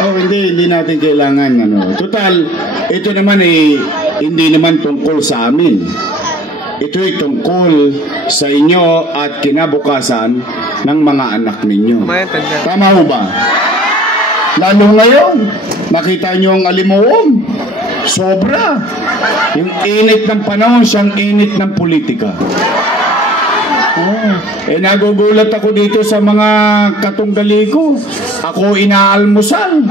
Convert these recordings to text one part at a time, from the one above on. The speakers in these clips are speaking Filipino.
Oh, hindi natin kailangan Total, ito naman hindi naman tungkol sa amin. Ito ay tungkol sa inyo at kinabukasan ng mga anak ninyo. Tama ho ba? Lalo ngayon, nakita nyo ang alimuong. Sobra. Yung init ng panahon, siyang init ng politika. Nagugulat ako dito sa mga katunggali ko. Ako inaalmusal.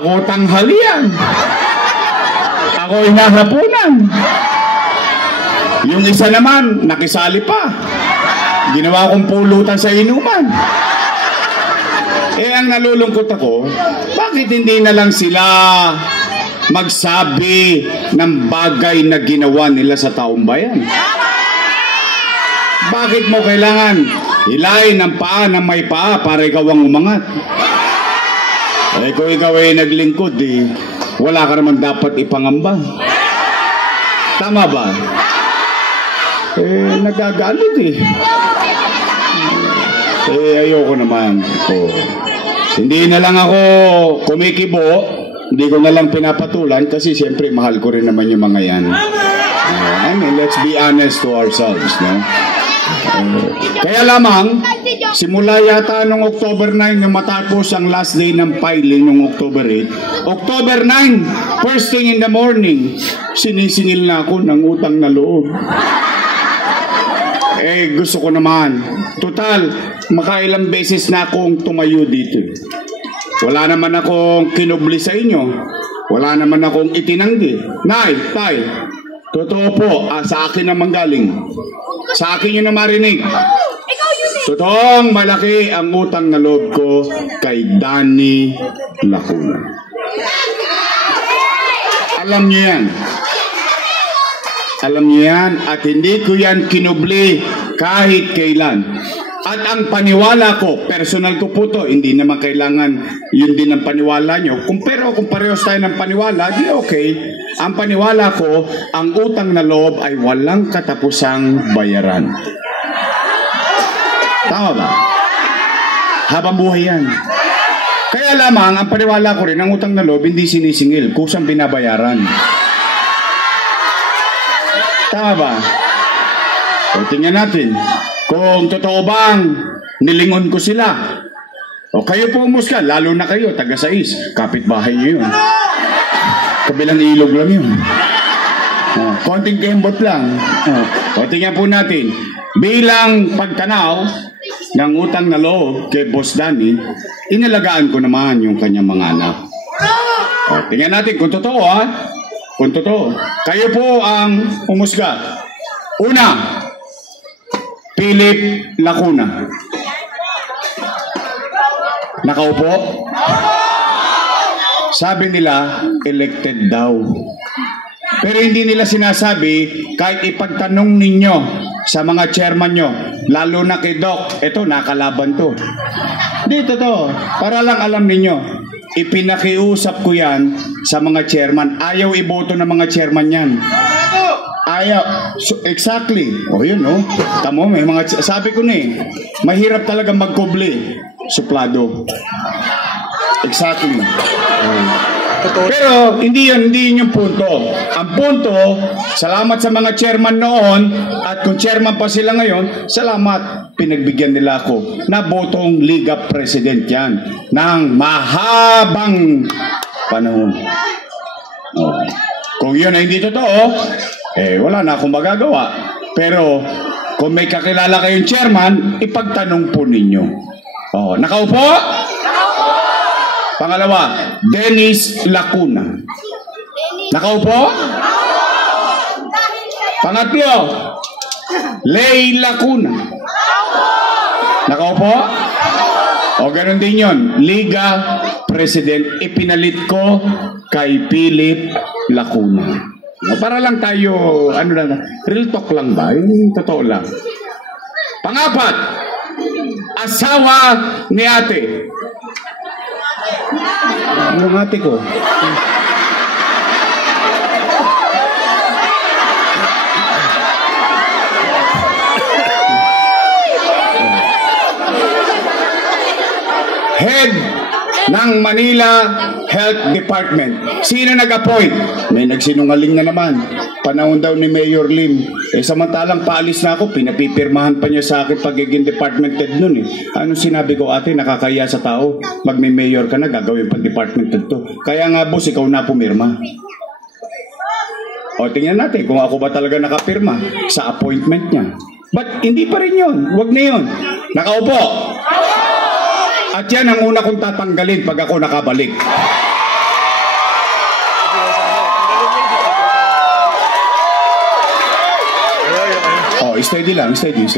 Ako tanghalian. Ako inahapunan. Yung isa naman, nakisali pa. Ginawa kong pulutan sa inuman. Ang nalulungkot ako, bakit hindi na lang sila magsabi ng bagay na ginawa nila sa taong bayan? Bakit mo kailangan hilahin ng paa ng may paa para ikaw ang umangat? Kung ikaw ay naglingkod, wala ka naman dapat ipangamba. Tama ba? Nagagalit ayoko naman. Hindi na lang ako kumikibo, hindi ko na lang pinapatulan kasi siyempre mahal ko rin naman yung mga yan. Let's be honest to ourselves, no? Kaya lamang, simula yata nung October 9 na matapos ang last day ng filing nung October 8, October 9, first thing in the morning, sinisingil na ako ng utang na loob. Gusto ko naman. Total, makailang beses na akong tumayo dito. Wala naman akong kinubli sa inyo. Wala naman akong itinanggi. Nay, tay, totoo po, sa akin naman galing. Sa akin yun na marinig. Totoong malaki ang utang na loob ko kay Danny Lacuna. Alam niyo yan. Alam niyo yan at hindi ko yan kinubli kahit kailan. At ang paniwala ko, personal ko po to, hindi naman kailangan yun din ang paniwala nyo. Pero kung parehos tayo ng paniwala, di okay. Ang paniwala ko, ang utang na loob ay walang katapusang bayaran. Tama ba? Habang buhay yan. Kaya lamang, ang paniwala ko rin, ang utang na loob, hindi sinisingil, kusang binabayaran. Tama ba? O tingnan natin, kung totoo bang nilingon ko sila. O kayo po umusga, lalo na kayo, taga-sais, kapitbahay nyo yun. Kabilang ilog lang yun. Konting kembot lang. O tingnan po natin, bilang pagtanaw ng utang na loob kay Boss Danny, inalagaan ko naman yung kanyang mga anak. O tingnan natin kung totoo Kung totoo. Kayo po ang umusga. Una, Philip Lacuna. Nakaupo? Sabi nila, elected daw. Pero hindi nila sinasabi, kahit ipagtanong ninyo sa mga chairman nyo, lalo na kay Doc, eto, nakalaban to. Dito to, para lang alam ninyo, ipinakiusap ko yan sa mga chairman. Ayaw iboto ng mga chairman yan. Ayaw. So, exactly. O yun, no? Tamo, may mga... Sabi ko mahirap talaga magkubli. Suplado. Exactly. Pero, hindi yun yung punto. Ang punto, salamat sa mga chairman noon, at kung chairman pa sila ngayon, salamat, pinagbigyan nila ako na botong Liga President yan ng mahabang panahon. Kung yun ay hindi totoo, wala na akong magagawa. Pero, kung may kakilala kayong chairman, ipagtanong po ninyo. Nakaupo? Pangalawa, Dennis Lacuna. Nakaupo? Pangatlo, Lay Lacuna. Nakaupo? O ganun din yun. Liga President, ipinalit ko kay Philip Lacuna. Para lang tayo, real talk lang ba? Yung totoo lang. Pangapat, asawa ni ate. Yung ate ko. head ng Manila Health Department. Sino nag-appoint? May nagsinungaling na naman. Panahon daw ni Mayor Lim. Samantalang paalis na ako, pinapipirmahan pa niya sa akin pagiging department head nun eh. Anong sinabi ko, ate, nakakaya sa tao. Magme-mayor ka na, gagawin pa department head to. Kaya nga boss, ikaw na pumirma. O tingnan natin kung ako ba talaga nakapirma sa appointment niya. But hindi pa rin yun. Huwag na yun. Nakaupo. At yan ang una kong tatanggalin pag ako nakabalik. Oh, steady lang, steady.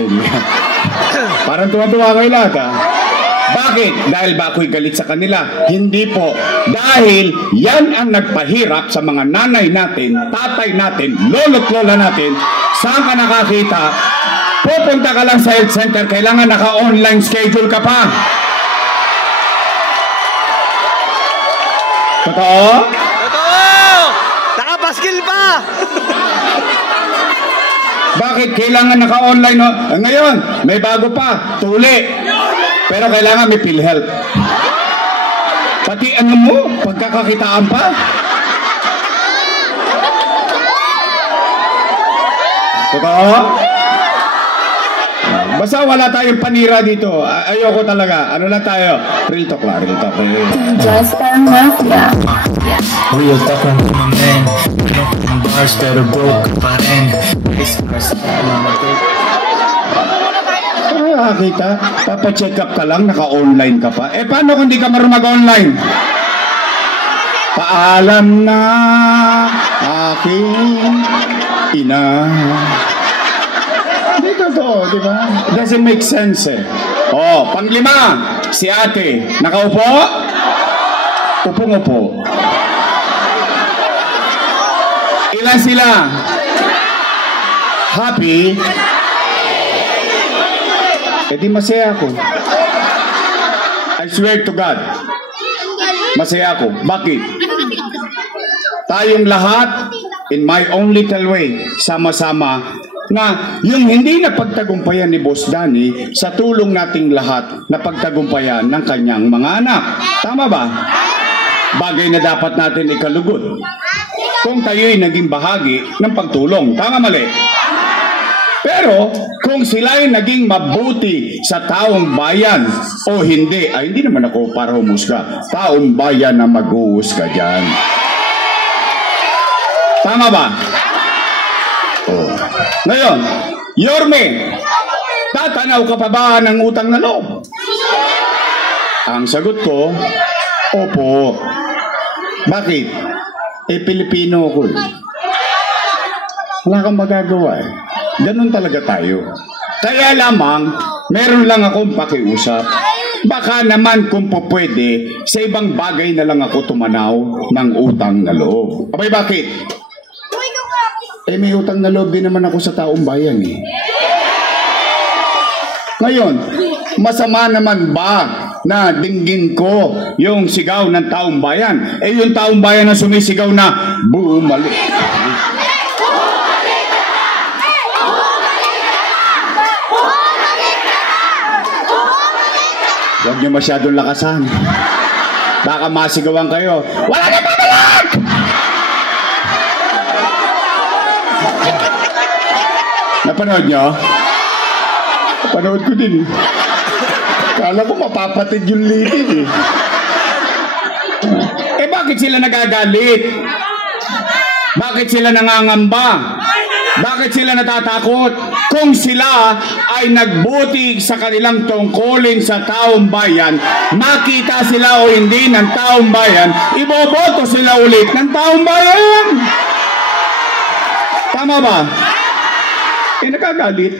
Parang tuwa-tuwa kayo lahat, ha? Bakit? Dahil ba ako'y galit sa kanila? Hindi po. Dahil yan ang nagpahirap sa mga nanay natin, tatay natin, lolo't lola natin. Saan ka nakakita? Pupunta ka lang sa health center, kailangan naka-online schedule ka pa. Totoo? Totoo! Nakapaskil pa! Bakit? Kailangan naka-online, no? Ngayon, may bago pa, tuli. Pero kailangan may PhilHealth. Pati ano mo, pagkakakitaan pa. Totoo? Basta wala tayong panira dito. Ayoko talaga. Ano lang tayo? Real talk lang. Real talk. Just enough, yeah. Real talk lang naman men. Ang bars pero broke pa rin. Kita, papacheck up ka lang, naka-online ka pa. Paano kung di ka marunong mag-online? Paalam na aking ina. Hindi totoo, di ba? Doesn't make sense eh. Oh, panglima, si ate, nakaupo? Upong-upo. Ilan sila? Happy? Di masaya ako. I swear to God. Masaya ako. Bakit? Tayong lahat, in my own little way, sama-sama, na yung hindi napagtagumpayan ni Boss Danny sa tulong nating lahat na pagtagumpayan ng kanyang mga anak. Tama ba? Bagay na dapat natin ikalugod kung tayo'y naging bahagi ng pagtulong. Tama mali? Pero kung sila'y naging mabuti sa taong bayan o hindi, ay hindi naman ako para humusga. Taong bayan na mag-uusga dyan. Tama ba? Oh. Ngayon, Yorme, tatanaw ka pa ba ng utang na loob? Ang sagot ko, opo. Bakit? Pilipino ako. Wala kang magagawa eh. Ganun talaga tayo. Kaya lamang, meron lang akong pakiusap. Baka naman kung po pwede, sa ibang bagay na lang ako tumanaw ng utang na loob. Abay, bakit? May utang na loob din naman ako sa taong bayan eh. Ngayon, masama naman ba na dinggin ko yung sigaw ng taong bayan? Yung taong bayan na sumisigaw na bumalik. Huwag niyo masyadong lakasan. Baka masigawan kayo. Wala na babalik! Napanood niyo? Napanood ko din. Kala ko mapapatid yung litid eh. Bakit sila nagagalit? Bakit sila nangangamba? Bakit sila natatakot? Kung sila ay nagbuti sa kanilang tungkulin sa taong bayan, makita sila o hindi ng taong bayan, iboboto sila ulit ng taong bayan. Tama ba? Nakagalit.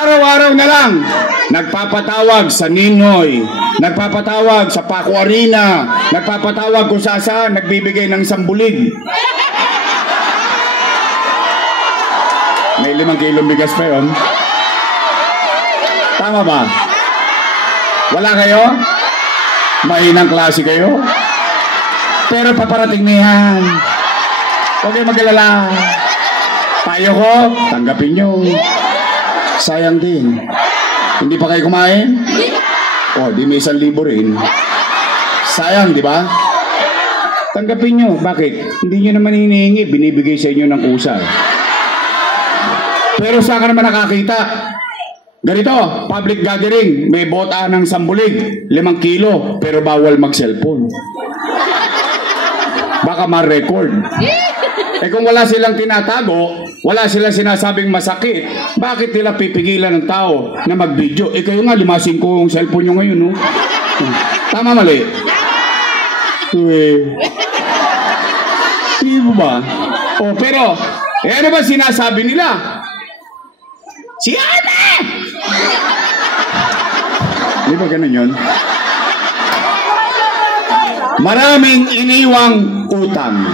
Araw-araw na lang, nagpapatawag sa Ninoy, nagpapatawag sa Paco Arena, nagpapatawag kung saan, nagbibigay ng sambulig. May 5 kilong bigas pa yun. Tama ba? Wala kayo? Mahinang klase kayo? Pero paparating na yan. Huwag kayo mag-alala. Payo ko, tanggapin nyo. Sayang din. Hindi pa kayo kumain? O, di may 1,000 rin. Sayang, di ba? Tanggapin nyo. Bakit? Hindi nyo naman hinihingi. Binibigay sa inyo ng kusa. Pero saan ka naman nakakita? Ganito, public gathering. May bota ng sambulig. 5 kilo. Pero bawal mag-cellphone. Baka ma-record. Kung wala silang tinatago, wala silang sinasabing masakit, bakit nila pipigilan ng tao na mag-video? Kayo nga, 5-5 yung cellphone nyo ngayon, no? Tama, mali? Hindi mo ba? Pero, ano ba sinasabi nila? Si Ana! Di ba ganun yun? Maraming iniwang utang.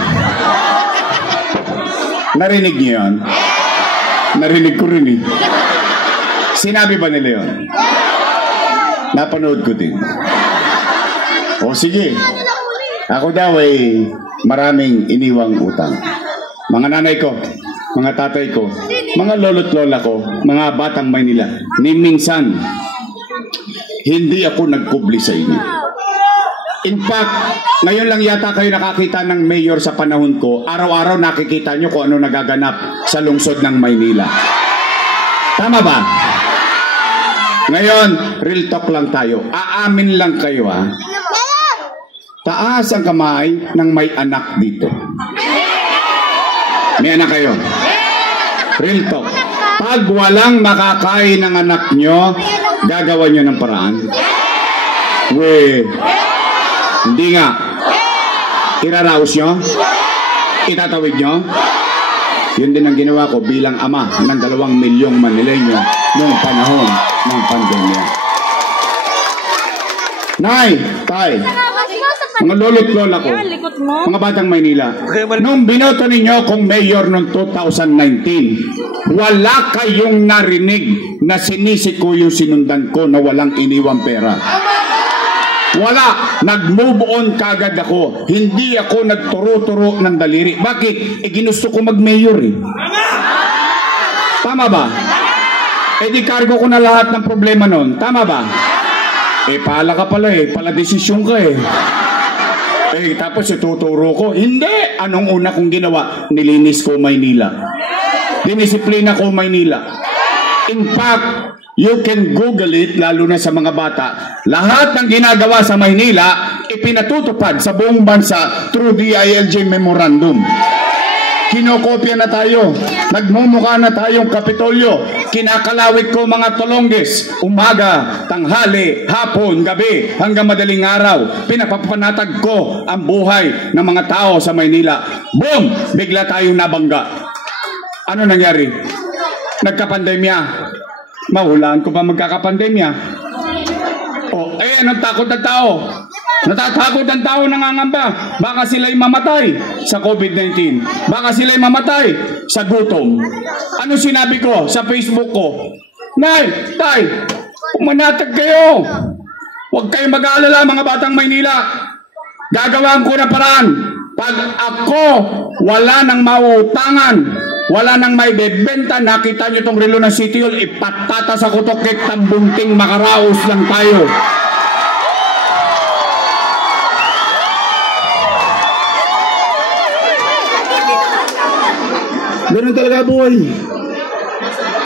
Narinig niyo yun? Narinig ko rin eh. Sinabi ba nila yun? Napanood ko din. O sige. Ako daw ay maraming iniwang utang. Mga nanay ko, mga tatay ko, mga lolo't lola ko, mga batang Maynila, ni minsan, hindi ako nagkubli sa inyo. In fact, ngayon lang yata kayo nakakita ng mayor sa panahon ko. Araw-araw nakikita nyo kung ano nagaganap sa lungsod ng Maynila. Tama ba? Ngayon, real talk lang tayo. Aamin lang kayo, ha? Taas ang kamay ng may anak dito. May anak kayo? Real talk. Pag walang makakain ng anak nyo, gagawa nyo ng paraan? Hindi nga. Iraraos nyo? Itatawid nyo? Yun din ang ginawa ko bilang ama ng 2 milyong Manileño noong panahon ng pandemya. Nay, tay, mga lolo't lola ko, mga batang Maynila, nung binoto ninyo kung mayor noong 2019, wala kayong narinig na sinisik ko yung sinundan ko na walang iniwang pera. Wala. Nag-move on kagad ako. Hindi ako nagturo-turo ng daliri. Bakit? Ginusto ko mag-mayor eh. Tama ba? Di cargo ko na lahat ng problema nun. Tama ba? Pala ka pala eh. Pala desisyon ka eh. Tapos ituturo ko. Hindi. Anong una kong ginawa? Nilinis ko Maynila. Dinisiplina ko Maynila. In fact, you can Google it, lalo na sa mga bata. Lahat ng ginagawa sa Maynila, ipinatutupad sa buong bansa through DILG Memorandum. Kinokopya na tayo. Nagmumukha na tayong Kapitolyo. Kinakalawit ko mga Tolonges. Umaga, tanghali, hapon, gabi, hanggang madaling araw. Pinapapanatag ko ang buhay ng mga tao sa Maynila. Boom! Bigla tayong nabangga. Ano nangyari? Nagkapandemya. Mahulaan ko pa magkakapandemya. Anong takot ng tao? Natatakot ang tao, nangangamba. Baka sila'y mamatay sa COVID-19. Baka sila'y mamatay sa gutom. Ano sinabi ko sa Facebook ko? Nay, tay, umanatag kayo. Huwag kayong mag-aalala, mga batang Maynila. Gagawin ko na paraan. Pag ako wala nang mauutangan, wala nang may bebenta, nakita nyo itong relo ng City Hall, ipatata sa kutokik, tambunting makaraos lang tayo. Ganun talaga buhay.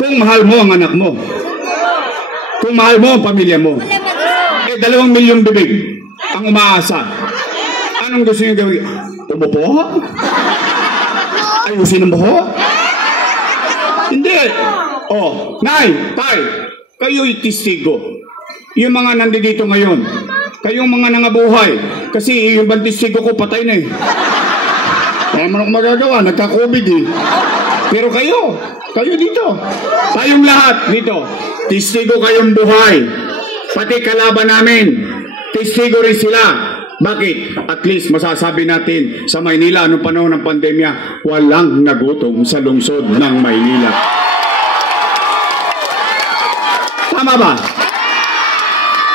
Kung mahal mo ang anak mo, kung mahal mo ang pamilya mo, 2 milyong bibig ang umaasa. Anong gusto nyo gawin? Umupo? Ayusin ang buho? Hindi. Nay, tay, kayo'y testigo. Yung mga nandito ngayon, kayong mga nangabuhay, kasi yung bang testigo ko patay na eh. Kaya man ako magagawa, nagka-COVID eh. Pero kayo dito, tayong lahat dito, testigo kayong buhay. Pati kalaban namin, testigo rin sila. Bakit? At least masasabi natin sa Maynila anong panahon ng pandemya, walang nagutom sa lungsod ng Maynila. Tama ba?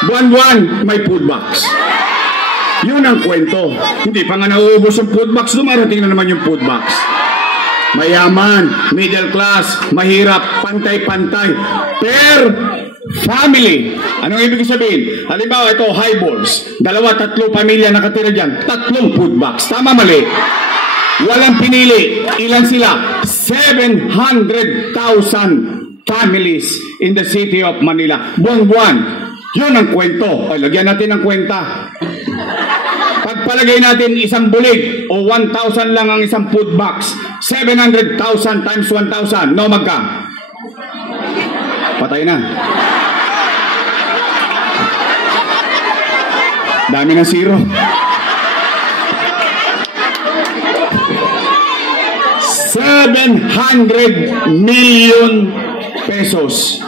Buwan-buwan may food box. Yun ang kwento. Hindi pa nga nauubos yung food box, dumarating na naman yung food box. mayaman, middle class, mahirap, pantay-pantay. Per family. Anong ibig sabihin? Halimbawa, ito, highballs. 2-3 pamilya nakatira dyan. 3 food box. Tama, mali? Walang pinili. Ilan sila? 700,000 families in the city of Manila. Buwan-buwan. Yun ang kwento. Ay, lagyan natin ng kwenta. Pagpalagay natin isang bulig o 1,000 lang ang isang food box. 700,000 times 1,000. No, magka? Patay na. Dami ng zero. 700 million pesos.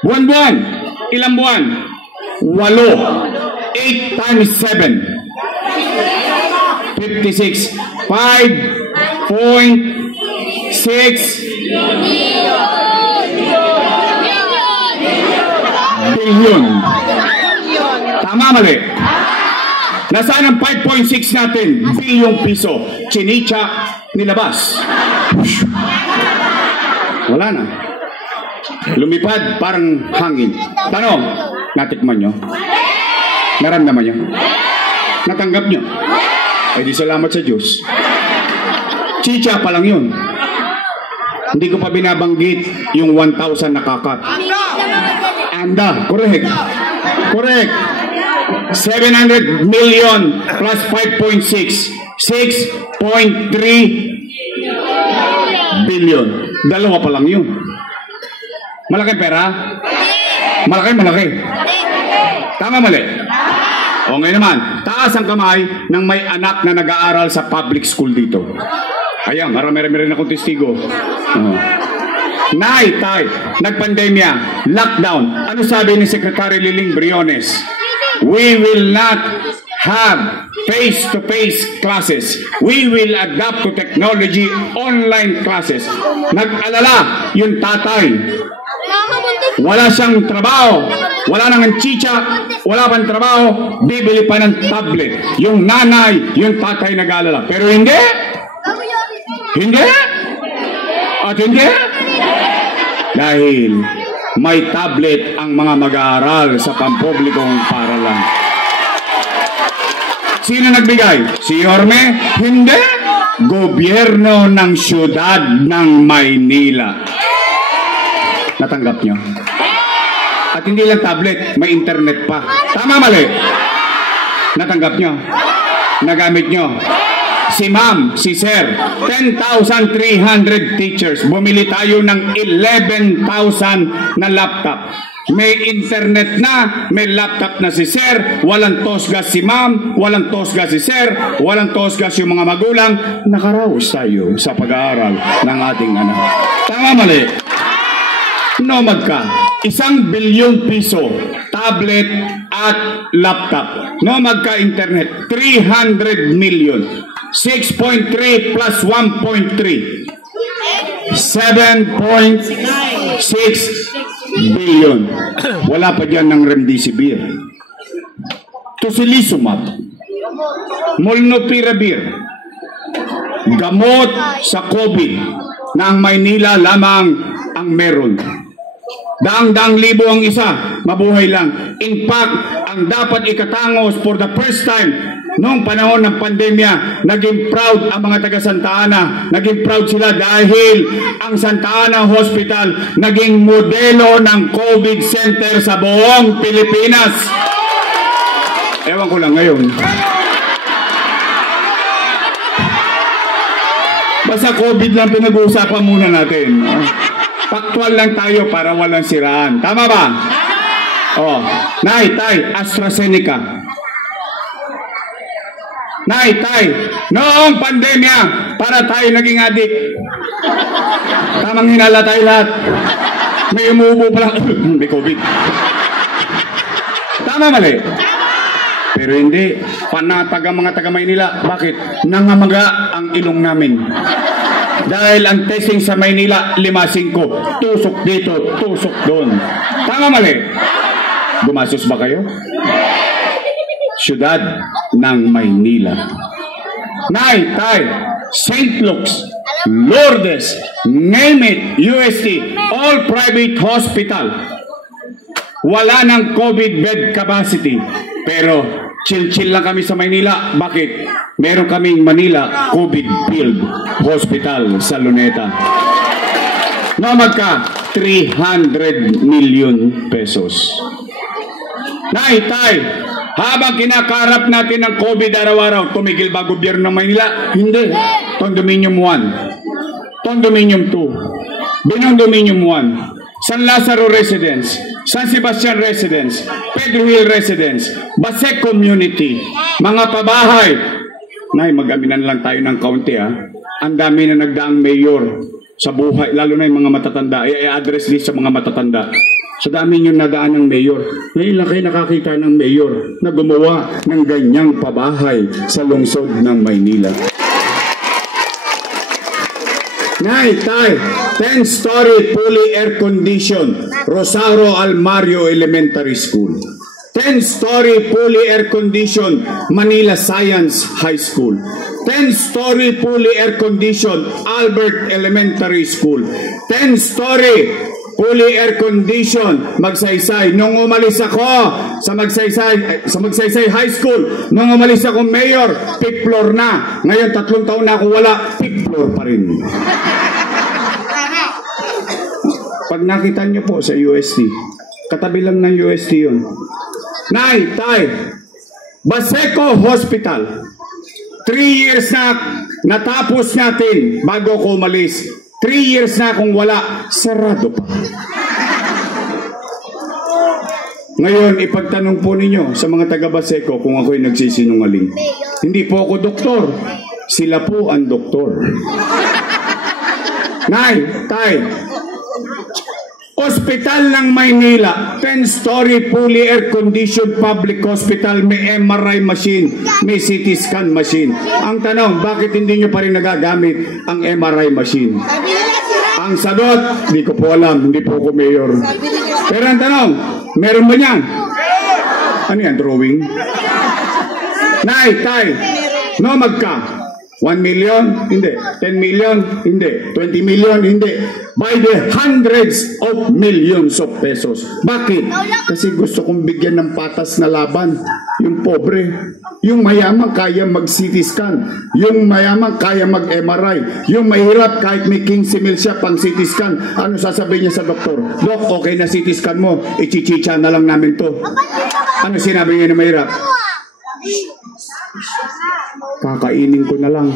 Buwan-buwan. Ilang buwan? 8. 8 times 7. 56. 5.6 billion. Tama, mali? Nasaan ang 5.6 natin? Bilyong piso. Chinicha, nilabas. Wala na. Lumipad parang hangin. Tanong, natikman nyo? Naramdaman nyo? Natanggap nyo? Ay di salamat sa Diyos. Chicha pa lang yun. Hindi ko pa binabanggit yung 1,000 na kakat. Anda, correct. Correct. 700 million plus 5.6. 6.3 billion. Dalawa pa lang yun. Malaki pera? Malaki. Tama, mali? O ngayon naman, taas ang kamay ng may anak na nag-aaral sa public school dito. Ayan, marami rin akong testigo. Nay, tay, nagpandemya, lockdown. Ano sabi ni Secretary Liling Briones? We will not have face-to-face classes. We will adapt to technology online classes. Nag-alala yung tatay. Wala siyang trabaho. Wala nang chicha. Wala pang trabaho. Bibili pa ng tablet. Yung nanay, yung tatay nag-alala. Pero hindi. Hindi. At hindi. Dahil may tablet ang mga mag-aaral sa pampublikong paaralan. Sino nagbigay? Si Yorme? Hindi. Gobyerno ng siyudad ng Maynila. Natanggap nyo? At hindi lang tablet, may internet pa. Tama, mali? Natanggap nyo? Nagamit nyo? Si ma'am, si sir, 10,300 teachers. Bumili tayo ng 11,000 na laptop. May internet na, may laptop na si sir, walang tosgas si ma'am, walang tosgas si sir, walang tosgas yung mga magulang. Nakaraos tayo sa pag-aaral ng ating anak. Tama, mali? No, magka 1 bilyong piso tablet at laptop. No, magka internet 300 million. 6.3 plus 1.3 7.6 billion. Wala pa dyan ng remdesivir, tocilizumab, molnupiravir, gamot sa COVID na ang Maynila lamang ang meron. Daang-daang libo ang isa, mabuhay lang. In fact, ang dapat ikatangos for the first time noong panahon ng pandemya, naging proud ang mga taga Santa Ana. Naging proud sila dahil ang Santa Ana Hospital naging modelo ng COVID center sa buong Pilipinas. Ewan ko lang ngayon. Basta COVID lang pinag-uusapan muna natin. Faktual lang tayo para walang siraan. Tama ba? Oh, Nay, Tay, AstraZeneca. Nay, Tay, noong pandemya, para tayo naging adik. Tamang hinala tayo lahat. May umuubo pa lang. May COVID. Tama, mali? Pero hindi. Panatag ang mga taga Maynila. Bakit? Nangamaga ang ilong namin. Dahil ang testing sa Maynila, 5-5. Tusok dito, tusok doon. Tama, mali? Gumasos ba kayo? Siyudad ng Maynila. Nay, Tay, St. Luke's. Lourdes, name it, UST, all private hospital. Wala ng COVID bed capacity. Pero chill-chill lang kami sa Maynila. Bakit? Meron kaming Manila COVID Field Hospital sa Luneta. No, magka 300 million pesos. Nay, tay, habang kinakarap natin ng COVID araw-araw, tumigil ba gobyerno ng Maynila? Hindi. Condominium 1, Condominium 2, Binondominium 1, San Lazaro Residence, San Sebastian Residence, Pedro Hill Residence, Basek Community, mga pabahay. Nay, mag-aminan lang tayo ng kaunti ha. Ang dami na nagdaang mayor sa buhay, lalo na yung mga matatanda. I-address this sa mga matatanda. Sa dami nyo nadaan ng mayor. Ngayon lang kayo nakakita ng mayor na gumawa ng ganyang pabahay sa lungsod ng Maynila. Nay, tay, 10-story fully air-conditioned Rosario Almario Elementary School. 10-story fully air-conditioned Manila Science High School. 10-story fully air-conditioned Albert Elementary School. 10-story fully air-conditioned Magsaysay. Nung umalis ako sa Magsaysay High School, nung umalis ako mayor, 5th floor na. Ngayon, 3 taon na ako wala, 5th floor pa rin. Pag nakita niyo po sa UST, katabi lang ng UST yun. Nay, tay, Baseco Hospital, 3 years na natapos natin bago ko umalis. 3 years na akong wala, sarado pa. Ngayon, ipagtanong po ninyo sa mga taga-Baseco kung ako'y nagsisinungaling. Hindi po ako doktor. Sila po ang doktor. Nay, tay, Hospital ng Maynila, 10-story fully air-conditioned public hospital, may MRI machine, may CT scan machine. Ang tanong, bakit hindi nyo pa rin nagagamit ang MRI machine? Ang sagot, hindi ko po alam, hindi po ako mayor. Pero ang tanong, meron ba niyan? Ano yan, drawing? Nay, tay, no magka? 1 million? Hindi. 10 million? Hindi. 20 million? Hindi. By the hundreds of millions of pesos. Bakit? Kasi gusto kong bigyan ng patas na laban. Yung pobre. Yung mayaman kaya mag-CT scan. Yung mayaman kaya mag-MRI. Yung mahirap kahit may 15 mil siya pang CT scan. Ano sasabihin niya sa doktor? Dok, okay na CT scan mo. Ichichicha na lang namin to. Ano sinabi niya na mahirap? Kakainin ko na lang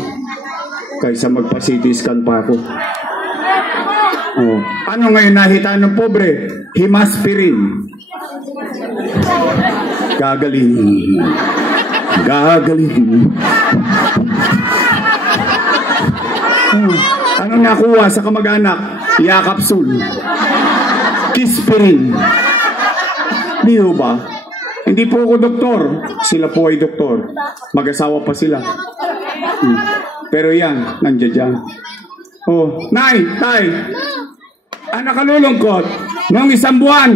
kaysa magpa-CT scan pa ako. Oh. Ano ngayon nakita ng pobre? Himaspirin. Gagaling. Gagaling. Oh. Ano nakuha sa kamag-anak? Yakapsul. Kispirin. Di ba? Hindi po ako doktor. Sila po ay doktor. Mag-asawa pa sila. Pero yan, nandiyan dyan. Oh, nay, tay. Ang nakalulungkot, noong 1 buwan,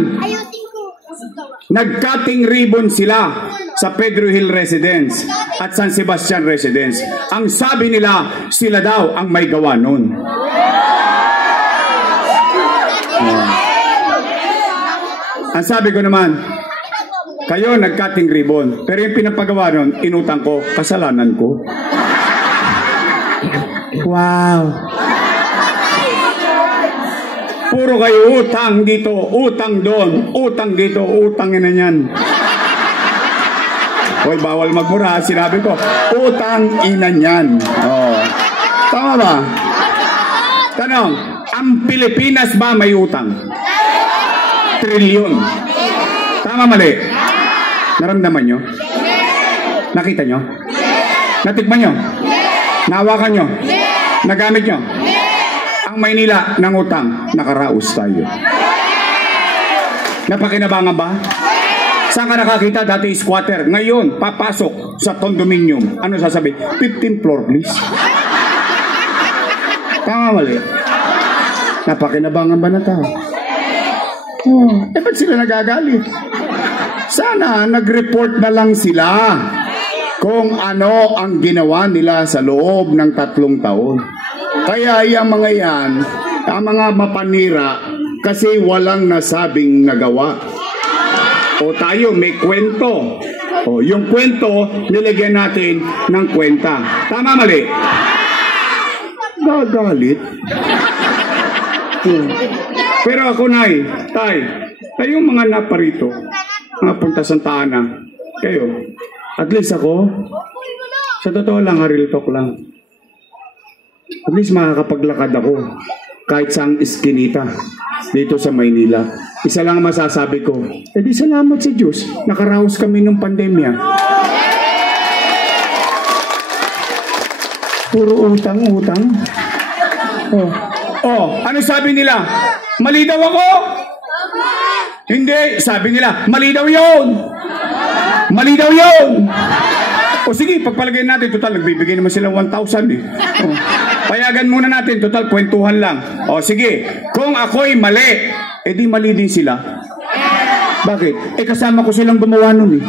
nag-cutting ribbon sila sa Pedro Hill Residence at San Sebastian Residence. Ang sabi nila, sila daw ang may gawa nun. Ang sabi ko naman, kayo nag-cutting ribbon, pero yung pinapagawa nun, inutang ko, kasalanan ko. Wow. Puro kayo utang dito, utang doon, utang dito, utang na yan. Hoy, bawal magmura, sinabi ko, utang ina yan. Oh. Tama ba? Tanong, ang Pilipinas ba may utang? Trilyon. Tama mali? Naramdaman nyo? Nakita nyo? Natikman nyo? Nahawakan nyo? Nagamit nyo? Ang Maynila ng utang, nakaraos tayo. Napakinabangan ba? Saan ka nakakita? Dati squatter. Ngayon, papasok sa condominium. Ano sasabi? 15th floor, please. Tama mali? Napakinabangan ba na tao? Oh, ba't sila nagagalit? Sana nag-report na lang sila kung ano ang ginawa nila sa loob ng 3 taon. Kaya yung mga yan, ang mga mapanira, kasi walang nasabing nagawa. O tayo, may kwento. O, yung kwento, nilagyan natin ng kwenta. Tama, mali? Gagalit. Pero ako, Nay, Tay, kayong mga naparito, mga punta Santa Ana, kayo, at least ako, sa totoo lang, real talk lang. At least makakapaglakad ako kahit saang iskinita dito sa Maynila. Isa lang ang masasabi ko, di salamat sa Diyos, nakaraos kami ng pandemya. Puro utang. Ano sabi nila? Mali daw ako? Hindi, sabi nila, mali daw yun. Mali daw yun. O sige, pagpalagay natin, total, nagbibigay naman sila 1,000 eh. Payagan muna natin, total, kwentuhan lang. O sige, kung ako'y mali, di mali din sila. Bakit? Kasama ko silang gumawa nun eh.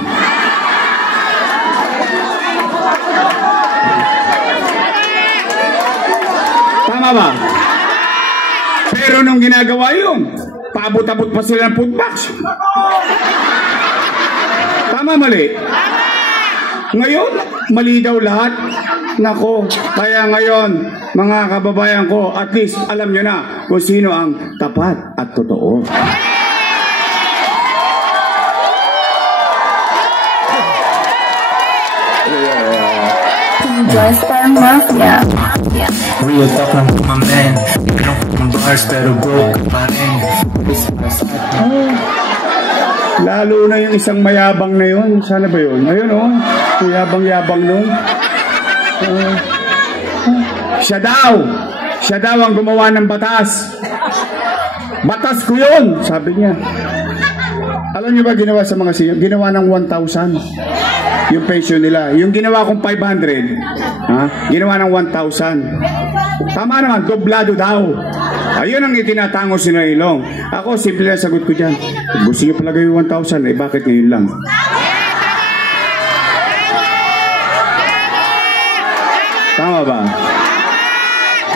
Tama ba? Pero nung ginagawa yun, paabot-abot pa sila ng food box. Tama, mali? Ngayon, mali daw lahat. Nako, kaya ngayon, mga kababayan ko, at least alam nyo na kung sino ang tapat at totoo. Joyce Parang Mafia. Real talk lang po, my man. Meron kong bars pero broke pa rin. Lalo na yung isang mayabang na yun. Sana ba yun? Ayun o. Mayabang-yabang nun. Siya daw ang gumawa ng batas. Batas ko yun, sabi niya. Alam niyo ba ginawa sa mga senior? Ginawa ng 1,000 yung pension nila. Yung ginawa kong 500, ginawa ng 1,000. Tama naman, doblado daw. Ayun ang itinatango si Nailong. Ako, simple na sagot ko dyan. Gusto niyo palagay yung 1,000, bakit ngayon lang? Tama ba?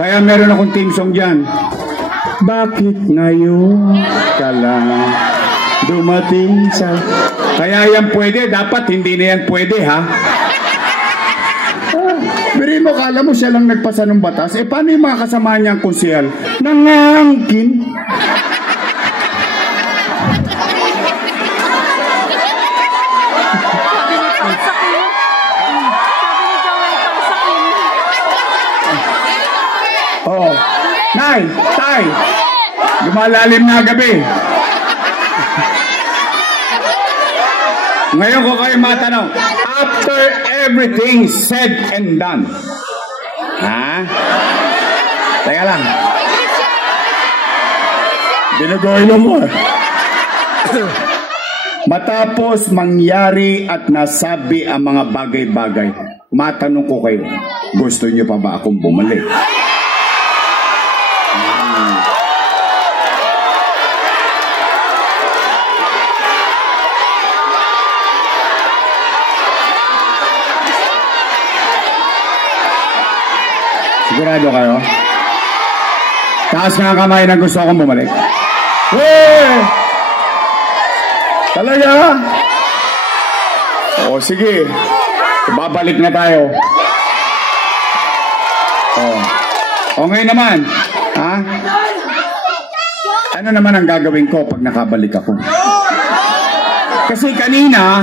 Kaya meron akong team song dyan. Bakit ngayon ka lang dumating sa... Kaya yan pwede, dapat hindi na yan pwede, ha? Biri mo, kala mo siya lang nagpasa ng batas. Paano yung mga kasama niyang konsehal? Nangangkin. Nay, Tay, lumalalim na gabi. Ngayon ko kayo matanong, after everything said and done, teka lang, binugoy mo. Matapos mangyari at nasabi ang mga bagay-bagay, matanong ko kayo, gusto niyo pa ba akong bumalik? Sigurado kayo? Taas nga kamay na gusto akong bumalik. Talaga? O sige, babalik na tayo. O ngayon naman, ano naman ang gagawin ko pag nakabalik ako? Kasi kanina,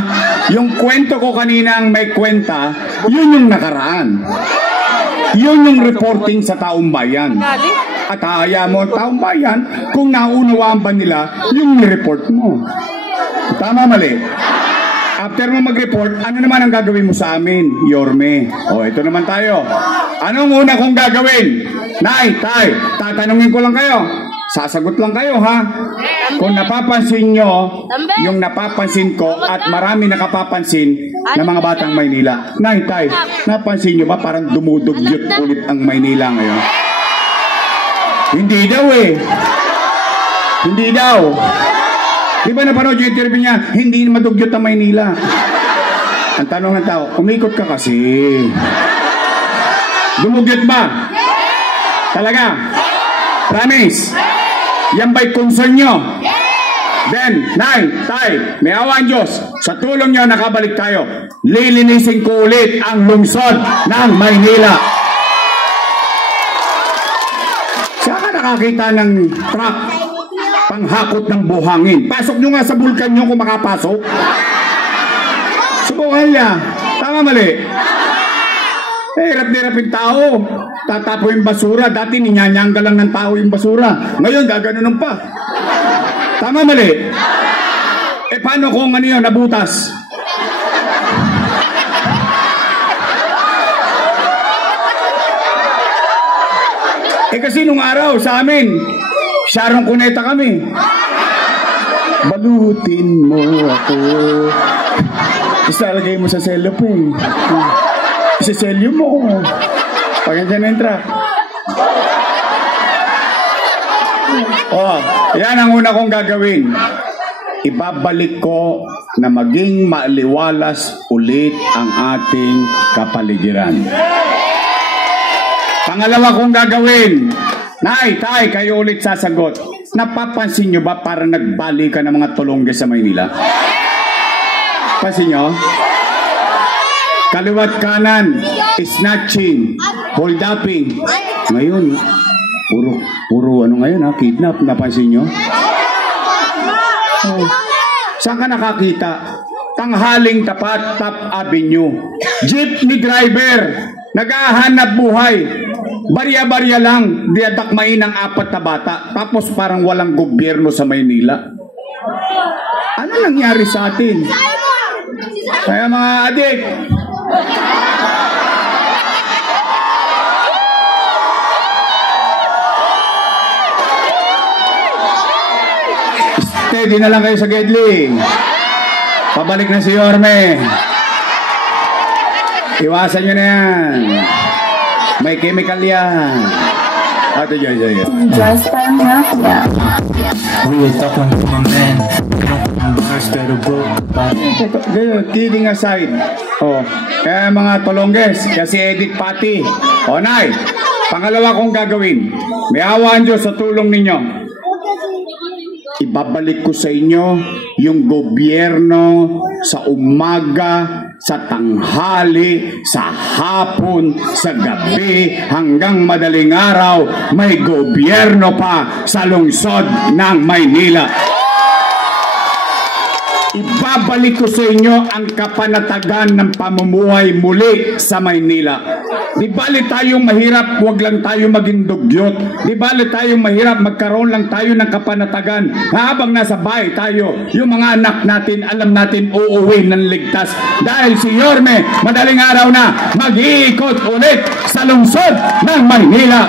yung kwento ko kaninang may kwenta, yun yung nakaraan. Yun yung reporting sa taong bayan. At hahaya mo ang taong bayan kung naunawaan ba nila yung ni-report mo. Tama, mali? After mo mag-report, ano naman ang gagawin mo sa amin, Yorme? Ito naman tayo. Anong una kong gagawin? Nay, Tay, tatanungin ko lang kayo. Sasagot lang kayo, ha? Kung napapansin nyo, yung napapansin ko at marami nakapapansin ng mga batang Maynila. Nay, Tay, napansin nyo ba parang dumudugyot ulit ang Maynila ngayon? Hindi daw eh. Hindi daw. Di ba napanood yung interview niya, hindi madugyot ang Maynila? Ang tanong ng tao, umikot ka kasi. Dumugyot ba? Talaga? Promise? Yan ba'y concern nyo? Then, Nay, Tay, may awa ang Diyos. Sa tulong nyo, nakabalik tayo. Lilinisin ko ulit ang lungsod ng Maynila. Saan ka nakakita ng truck panghakot ng buhangin? Pasok nyo nga sa bulkan nyo kung makapasok. Subukan niya. Tama mali. Hirap-hirap yung tao. Tatapo yung basura. Dati ninyanyangga lang ng tao yung basura. Ngayon, gaganunan pa. Tama mali. Paano kung ano yun, nabutas? Kasi nung araw sa amin, Sharon Cuneta kami. Balutin mo ako. Isalagay mo sa cellophane. Isaselyo mo. Pagandyan na yung truck. Yan ang una kong gagawin. Ibabalik ko na maging maaliwalas ulit ang ating kapaligiran. Pangalawa kong gagawin. Nay, Tay, kayo ulit sasagot. Napapansin nyo ba para nagbali ka ng mga tulongges sa Maynila? Pansin nyo? Kaliwat kanan, snatching, hold-upping. Ngayon, puro ano ngayon ha, kidnap, napansin nyo? Saan ka nakakita? Tanghaling tapat, Top Avenue. Jeepney driver, naghahanap buhay. Barya-barya lang, diadakmain ng 4 na bata. Tapos parang walang gobyerno sa Maynila. Ano nangyari sa atin? Kaya mga adik, steady na lang kayo sa Gedling. Pabalik na si Yorme. Iwasan nyo na yan. May chemical yan. Ate Joy. Just parang mafia. Real talk lang from a man. Bars pero broke. Kidding aside. Kaya mga tulongges, kasi Edith Pati. Nay, pangalawa kong gagawin. May awa ang Diyos sa tulong ninyo. Ibabalik ko sa inyo yung gobyerno sa umaga, sa tanghali, sa hapon, sa gabi, hanggang madaling araw, may gobyerno pa sa lungsod ng Maynila. Ibabalik ko sa inyo ang kapanatagan ng pamumuhay muli sa Maynila. Di bali tayong mahirap, huwag lang tayo maging dugyot. Di bali tayong mahirap, magkaroon lang tayo ng kapanatagan. Habang nasa bahay tayo, yung mga anak natin, alam natin uuwi ng ligtas. Dahil si Yorme, madaling araw na, mag-iikot ulit sa lungsod ng Maynila.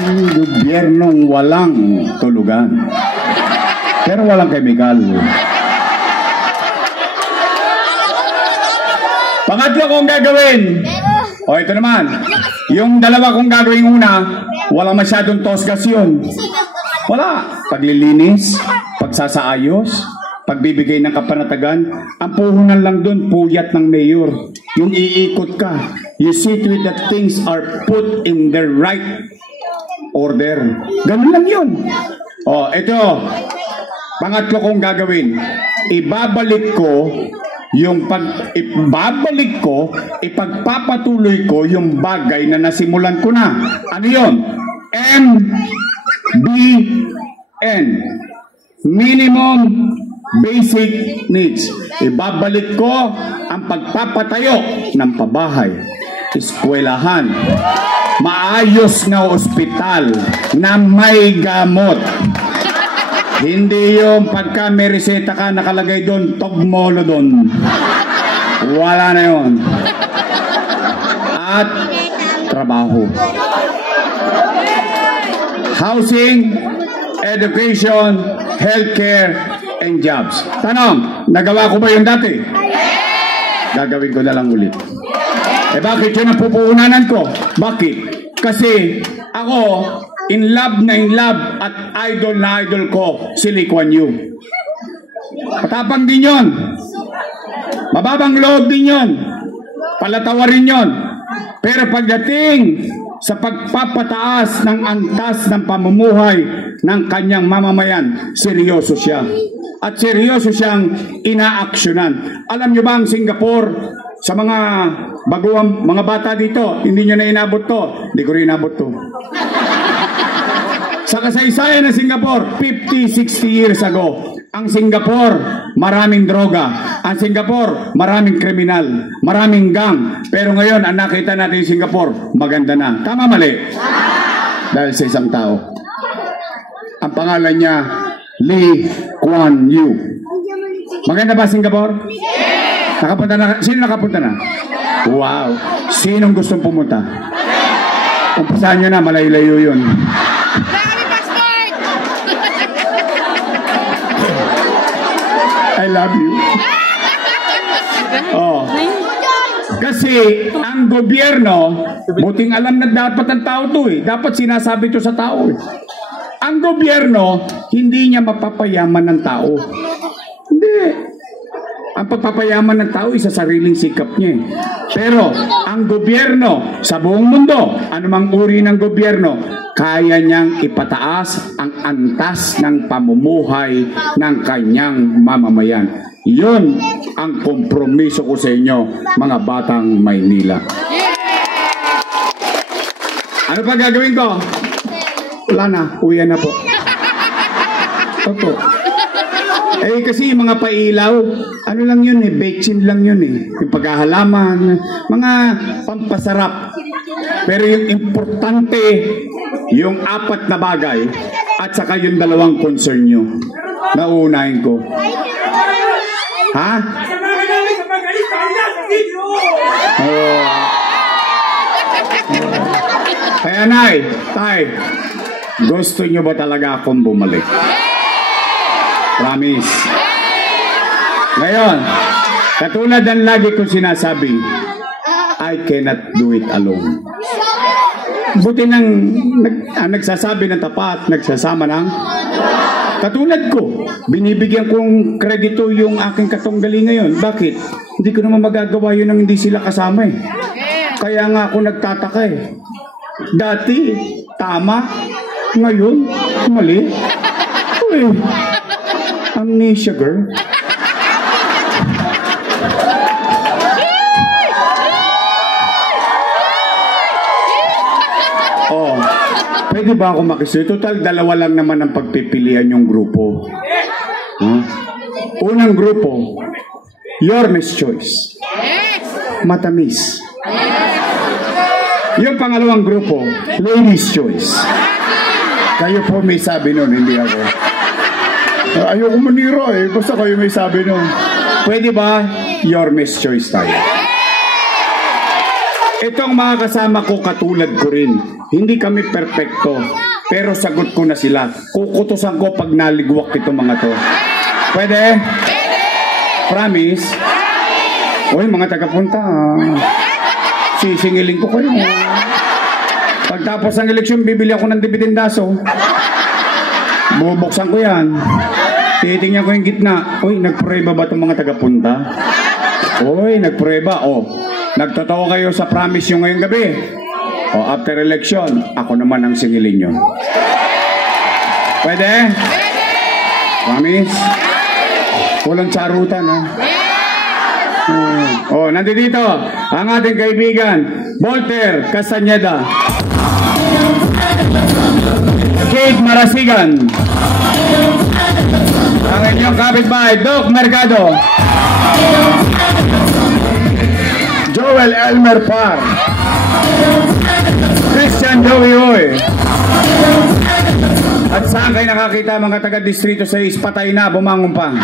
Gobyernong walang tulugan. Pero walang kemikal. Pangatlo kong gagawin. Ito naman. Yung dalawa kong gagawin una, wala masyadong tosgas yun. Wala. Paglilinis, pagsasaayos, pagbibigay ng kapanatagan. Ang puhunan lang dun, puyat ng mayor. Yung iikot ka. You see to it that things are put in the right order. Ganun lang yun. Ito. Pangatlo kong gagawin. Ibabalik ko, ipagpapatuloy ko yung bagay na nasimulan ko na. Ano yun? MBN. Minimum Basic Needs. Ibabalik ko ang pagpapatayo ng pabahay, eskwelahan, maayos na ospital na may gamot. Hindi yung pagka may reseta ka nakalagay doon, Togmolodon. Wala na yun. At trabaho. Housing, education, healthcare, and jobs. Tanong, nagawa ko ba yun dati? Gagawin ko na lang ulit. Bakit yun ang pupuunanan ko? Bakit? Kasi ako, in love at idol na idol ko, si Lee Kuan Yew. Matapang din yun. Mababang loob din yun. Palatawa rin yun. Pero pagdating sa pagpapataas ng antas ng pamumuhay ng kanyang mamamayan, seryoso siya. At seryoso siyang inaaksyonan. Alam nyo ba ang Singapore, sa mga baguang mga bata dito, hindi nyo na inabot to. Hindi ko rin inabot to. Sa kasaysayan ng Singapore, 50-60 years ago, ang Singapore, maraming droga. Ang Singapore, maraming kriminal. Maraming gang. Pero ngayon, ang nakita natin yung Singapore, maganda na. Tama, mali? Dahil sa isang tao. Ang pangalan niya, Lee Kuan Yew. Maganda ba Singapore? Nakapunta na? Sino nakapunta na? Wow. Sinong gustong pumunta? Umpisahan nyo na, malayo-layo yun. I love you. Oh. Kasi ang gobyerno, buting alam na dapat ang tao to eh. Dapat sinasabi to sa tao eh. Ang gobyerno, hindi niya mapapayaman ng tao. Hindi. Ang pagpapayaman ng tao ay sa sariling sikap niya. Pero ang gobyerno sa buong mundo, anumang uri ng gobyerno, kaya niyang ipataas ang antas ng pamumuhay ng kanyang mamamayan. Yun ang kompromiso ko sa inyo, mga batang Maynila. Ano pa gagawin ko? Wala na, uwian na po. Opo. Eh kasi yung mga pailaw, ano lang yun eh, baking lang yun eh. Yung paghahalaman, mga pampasarap. Pero yung importante, yung 4 na bagay, at saka yung 2 concern nyo. Nauunahin ko. Ha? Oh. Kaya nay, tay, gusto nyo ba talaga akong bumalik? Promise. Ngayon, katulad ng lagi kong sinasabi, I cannot do it alone. Buti nang nagsasabi ng tapat, nagsasama ng katulad ko. Binibigyan kong kredito yung aking katunggali ngayon. Bakit? Hindi ko naman magagawa yun nang hindi sila kasama eh. Kaya nga ako nagtataka eh. Dati, tama. Ngayon, mali. Uy, amnesia girl. Oh, pwede ba ako makisuyo? Total, 2 lang naman ang pagpipilian yung grupo. Huh? Unang grupo, Yorme's Choice. Matamis. Yung pangalawang grupo, Lady's Choice. Kayo po may sabi nun, hindi ako. Ayoko manira eh. Basta kayo may sabi nun. Pwede ba Yorme's Choice tayo? Itong mga kasama ko katulad ko rin. Hindi kami perpekto. Pero sagot ko na sila. Kukutusan ko pag naligwak itong mga to. Pwede? Promise? Uy, mga tagapunta. Sisingilin ko kayo. Pagtapos ng eleksyon, bibili ako ng dibidendaso. Bubuksan ko yan. Titingnan ko yung gitna. Uy, nagprueba ba itong mga tagapunta? Uy, nagprueba. O, nagtotoo kayo sa promise nyo ngayong gabi. O, after election, ako naman ang singilin nyo. Pwede? Promise? Walang sarutan, ha? O, nandito ang ating kaibigan, Volter Castañeda. Kate Marasigan. Ang inyong kapitbahay, Doc Mercado. Joel Elmer Par. Christian Joey Hoy. At saan kayo nakakita mga taga-distrito 6, patay na, bumangon pa.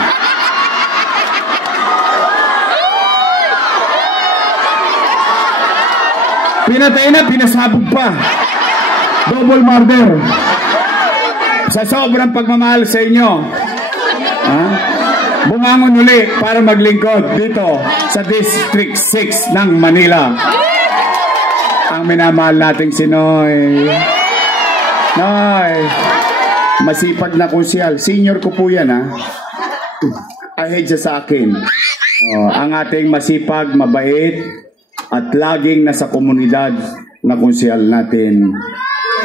Pinatay na, pinasabog pa. Double murder. Sa sobrang pagmamahal sa inyo, bumangon uli para maglingkod dito sa District 6 ng Manila. Ang minamahal nating si Noy. Noy, masipag na konsyal. Senior ko po yan, ha? Ahead siya sa akin. Ang ating masipag, mabait, at laging nasa komunidad na konsehal natin,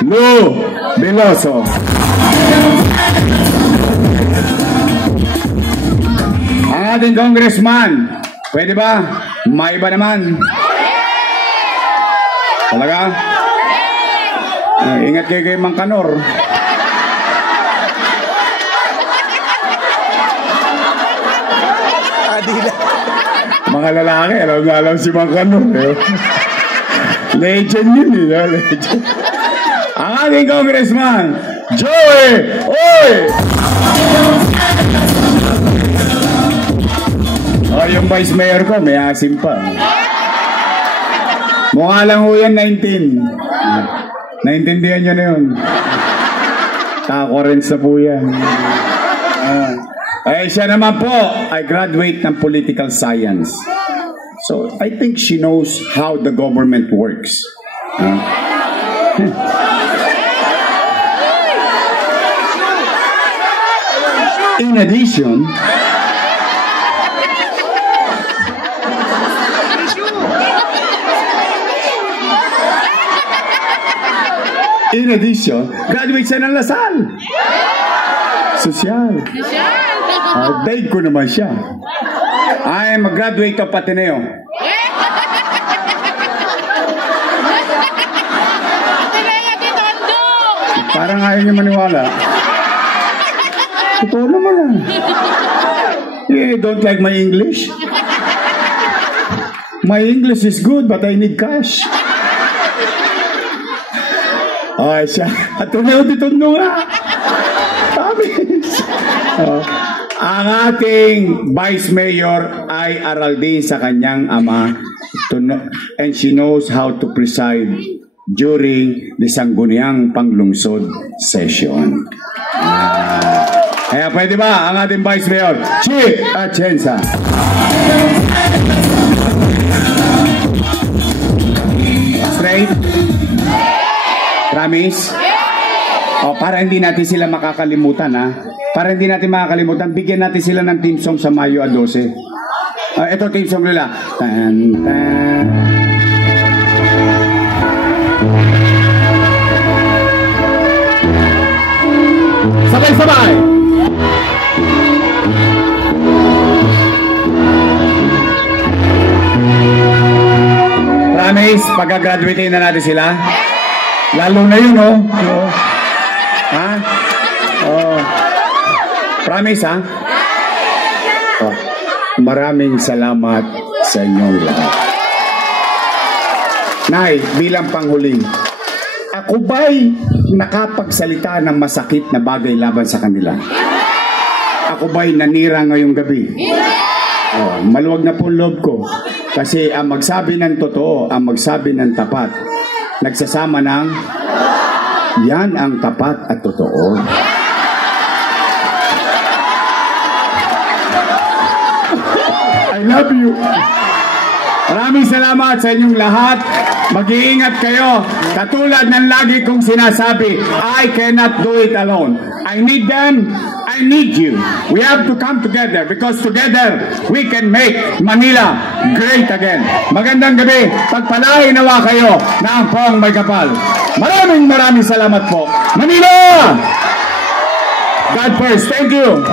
Lou Veloso. Ang ating congressman, pwede ba? May iba naman. Talaga? Ingat kayo kay Mang Kanor. Mga lalaki, alam si Mang Kanor. Legend yun eh. Legend. Ang ating congressman, Joey Oy! Yung vice mayor ko, may asim pa. Mukha lang ho yan, 19. Naintindihan nyo na yun. Takorens na po yan. Siya naman po, I graduate ng political science. So, I think she knows how the government works. In addition, graduate siya ng Lasal. Sosyal. Daig ko naman siya. Ay, mag-graduate of Ateneo. Parang ayaw niya maniwala. Totoo naman ah. You don't like my English? My English is good, but I need cash. Ay, siya. Ateneo dito nga. Ang ating Vice Mayor ay aral din sa kanyang ama and she knows how to preside during the Sangguniang Panglungsod session. Kaya pwede ba ang ating Vice Mayor, Chi Atienza? Straight? Promise? O, para hindi natin sila makakalimutan, ha? Para hindi natin makakalimutan, bigyan natin sila ng team song sa Mayo 12. Ito team song nila. Tan, tan. Sabay-sabay! Promise, pagka-graduate na natin sila. Lalo na yun, oh. Ha? Oh. Promise, ha? Oh. Maraming salamat sa inyong lahat. Nay, bilang panghuli, ako ba'y nakapagsalita ng masakit na bagay laban sa kanila? Ako ba'y nanira ngayong gabi? Oh, maluwag na po loob ko. Kasi ang magsabi ng totoo, ang magsabi ng tapat, nagsasama ng yan ang tapat at totoo. I love you. Maraming salamat sa inyong lahat. Mag-iingat kayo. Katulad ng lagi kong sinasabi, I cannot do it alone. I need them. I need you. We have to come together because together we can make Manila great again. Magandang gabi. Pagpalain nawa kayo na ang poong may kapal. Maraming salamat po. Manila! God first. Thank you.